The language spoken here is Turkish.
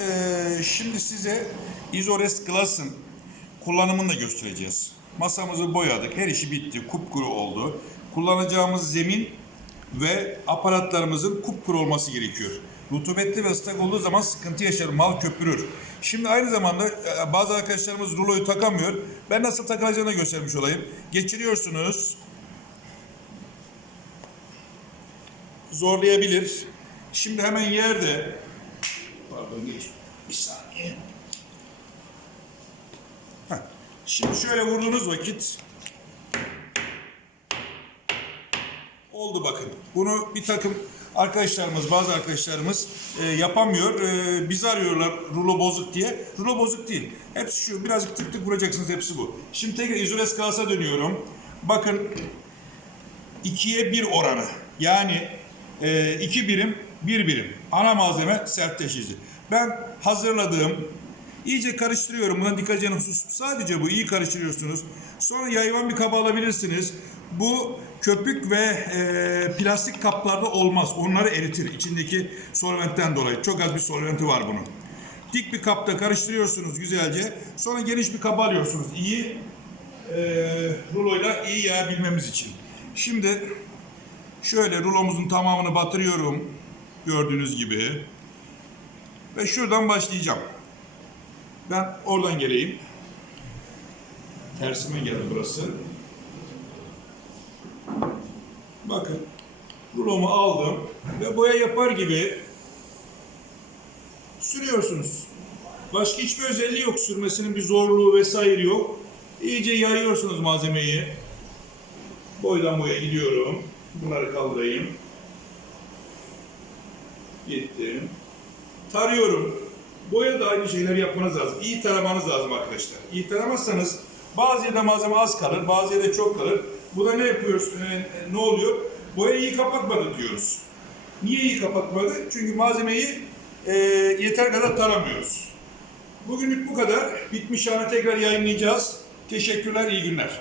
Ee, şimdi size Izores Glass'ın kullanımını da göstereceğiz. Masamızı boyadık, her işi bitti, kupkuru oldu. Kullanacağımız zemin ve aparatlarımızın kupkuru olması gerekiyor. Rutubetli ve ıslak olduğu zaman sıkıntı yaşar, mal köpürür. Şimdi aynı zamanda e, bazı arkadaşlarımız ruloyu takamıyor. Ben nasıl takılacağını göstermiş olayım. Geçiriyorsunuz. Zorlayabilir. Şimdi hemen yerde Pardon geç. Bir saniye. Heh. Şimdi şöyle vurduğunuz vakit oldu bakın. Bunu bir takım arkadaşlarımız, bazı arkadaşlarımız e, yapamıyor. E, bizi arıyorlar rulo bozuk diye. Rulo bozuk değil. Hepsi şu. Birazcık tık tık vuracaksınız. Hepsi bu. Şimdi tekrar izole kalsa dönüyorum. Bakın ikiye bir oranı. Yani e, iki birim, bir birim. Ana malzeme sertleşici. Ben hazırladığım, iyice karıştırıyorum. Buna dikkat edin husus. Sadece bu. iyi karıştırıyorsunuz. Sonra yayvan bir kaba alabilirsiniz. Bu köpük ve e, plastik kaplarda olmaz. Onları eritir. İçindeki solventten dolayı. Çok az bir solventi var bunun. Dik bir kapta karıştırıyorsunuz güzelce. Sonra geniş bir kaba alıyorsunuz. İyi e, ruloyla iyi yayabilmemiz için. Şimdi şöyle rulomuzun tamamını batırıyorum. Gördüğünüz gibi. Ve şuradan başlayacağım. Ben oradan geleyim. Tersime geldi burası. Bakın. Rulomu aldım ve boya yapar gibi sürüyorsunuz. Başka hiçbir özelliği yok. Sürmesinin bir zorluğu vesaire yok. İyice yayıyorsunuz malzemeyi. Boydan boya gidiyorum. Bunları kaldırayım. Gittim. Tarıyorum. Boya da aynı şeyleri yapmanız lazım. İyi taramanız lazım arkadaşlar. İyi taramazsanız bazı yerde malzeme az kalır, bazı yerde çok kalır. Bu da ne yapıyoruz? Ee, ne oluyor? Boya iyi kapatmadı diyoruz. Niye iyi kapatmadı? Çünkü malzemeyi e, yeter kadar taramıyoruz. Bugünlük bu kadar. Bitmiş anı tekrar yayınlayacağız. Teşekkürler, iyi günler.